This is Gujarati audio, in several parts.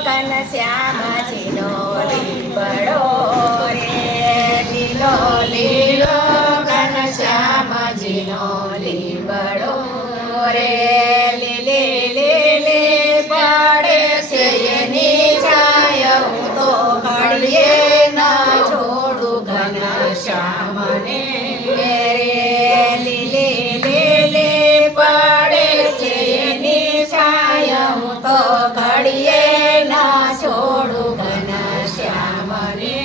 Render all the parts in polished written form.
ઘનશ્યામજીનો લીમડો રે લીલો લીલો ઘનશ્યામજીનો લીમડો રે લીલે લીલે પડે છે એની છાય હું તો ઘડીએ ના છોડું ઘનશ્યામને રે લીલે લીલે પડે છે એની છાય હું તો ઘડીએ ના છોડું ઘનશ્યામને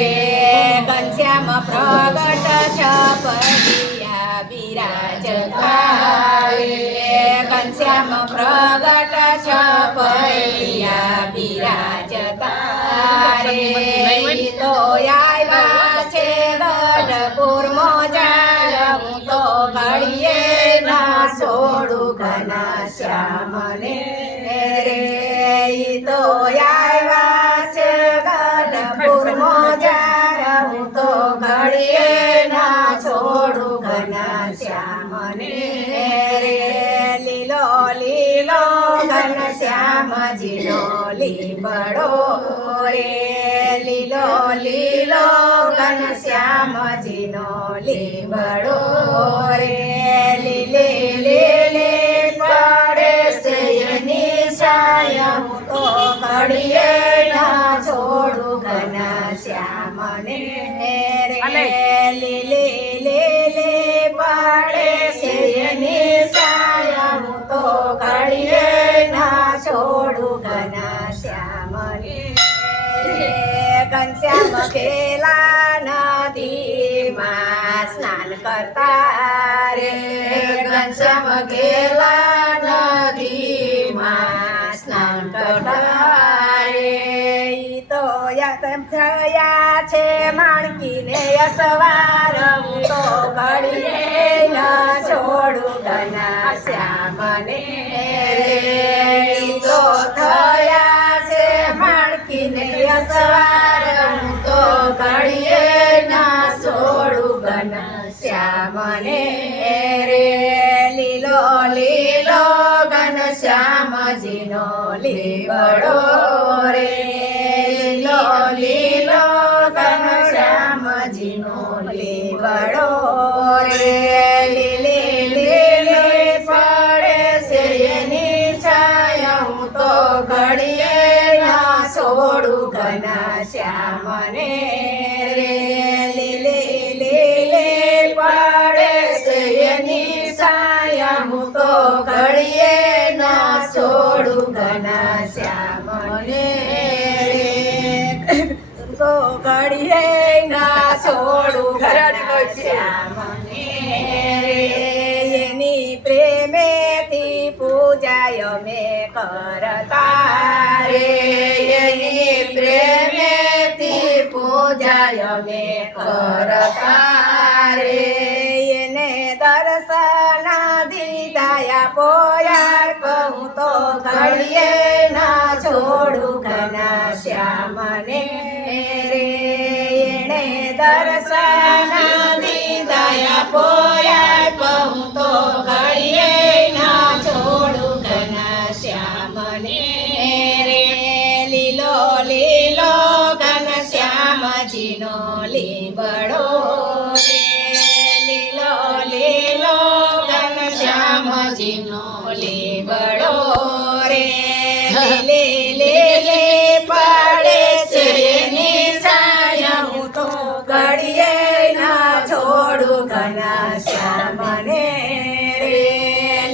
રે ઘનશ્યામ પ્રગટ છપડિયા બિરાજતા રે ઘનશ્યામ પ્રગટ છપડિયા બિરાજતા રે તો આવ્યા છે ગઢપુર મોજાર હું તો ઘડીએ ના છોડું ઘનશ્યામને રે તો આવ્યા છે ગઢપુર મોજાર હું તો ઘડીએ ના છોડું ઘનશ્યામને રે લીલો લીલો ઘનશ્યામજીનો લીમડો રે લીલો લીલો ઘનશ્યામજીનો લીમડો રે લીલે લીલે પડે છે એની છાય હું તો ઘડીએ ના છોડું ઘનશ્યામને રે લીલે લીલે પડે છે એની છાય હું તો ઘડીએ ના છોડું ઘનશ્યામને ઘનશ્યામ ખેલા નદીમાં સ્નાન કરતા રે ઘનશ્યામ ખેલા નદીમાં સ્નાન કરતા રે તો યાતમ થયા છે માણકીને અસવાર હું તો ઘડીએ ના છોડું ઘનશ્યામને તો થયા છે માણકીને અસવાર હું તો ઘડીએ ના છોડું ઘનશ્યામને રે લીલો લીલો ઘનશ્યામજીનો લીમડો રે લીલો લીલો ઘનશ્યામજીનો લીમડો રે લીલે લીલે પડે છે એની છાય હું તો ઘડીએ ના છોડું ઘનશ્યામને રે લીલે લીલે પડે છે એની છાય હું તો ઘડીએ ના છોડું ઘનશ્યામને રે તો ઘડીએ ના છોડું ઘનશ્યામને રે એની પ્રેમેથી પૂજાય મેં કરતા રે એની પ્રેમેથી પૂજાય મેં કરતા રે એને દર્શન દીધાયા પોયા કહું તો ઘડીએ ના છોડું ઘનશ્યામને રે એને દર્શન દીધાયા પોયા કહું તો ઘડીએ ના છોડું ઘનશ્યામને રે લીલો લીલો ઘનશ્યામજીનો લીમડો રે લીલો લીલો ઘનશ્યામજીનો લીમડો રે લીલે લીલે પડે છે એની છાય હું તો ઘડીએ ના છોડું ઘનશ્યામને રે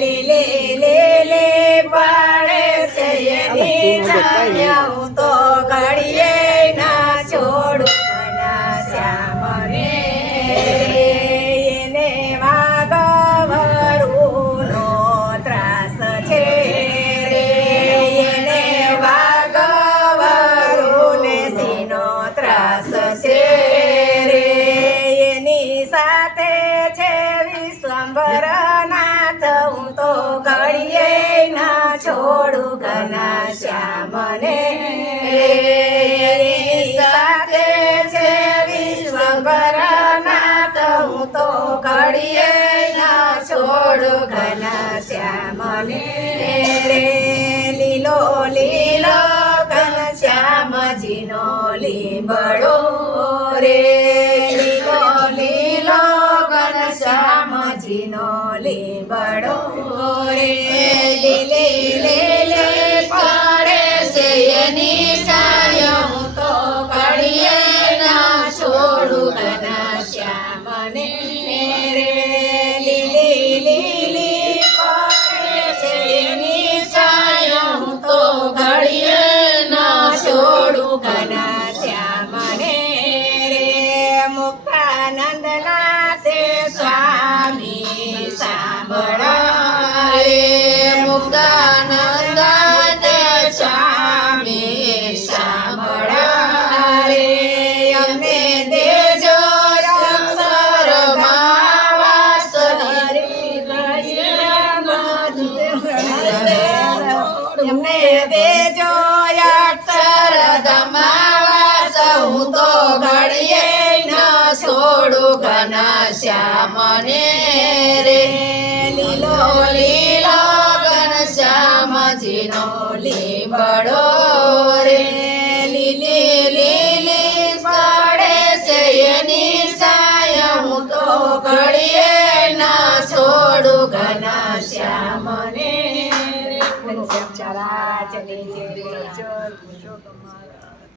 લીલે લીલે પડે છે એની છાય હું તો ઘડીએ ના છોડું ઘનશ્યામને એને વાગવરુનો ત્રાસ છે રે એને વાગવરુને સીનો ત્રાસ છે રે એની સાથે છે વિશ્વંભર નાથ હું તો ઘડીએ ના છોડું ઘનશ્યામને એની સાથે છે વિશ્વંભર નાથ હું તો ઘડીએ ના છોડું ઘનશ્યામને રે લીલો લીલો લીલો લીલો ઘનશ્યામજીનો લીમડો રે લીલે લીલે પડે છે એની છાયો હું તો ઘડીએ ના છોડું ઘનશ્યામને રે લીલી લીલી પડે છે એની છાયો હું તો ઘડીએ ના છોડું ઘનશ્યામને રે મુક્તાનંદના તે સ્વામી સાંભળા રે મુક્તાનંદ તે સ્વામી સાંભળા રે અમને દેજો અક્ષરમાં વાસ અમને દેજો અક્ષરધામમાં વાસ હું તો ઘડીએ ન છોડું ઘનશ્યામને રે લીલો લીલો ઘનશ્યામજીનો લીમડો રે લીલી લીલી પડે છે એની છાયા હું તો ઘડીએ ના છોડું ઘનશ્યામને રે.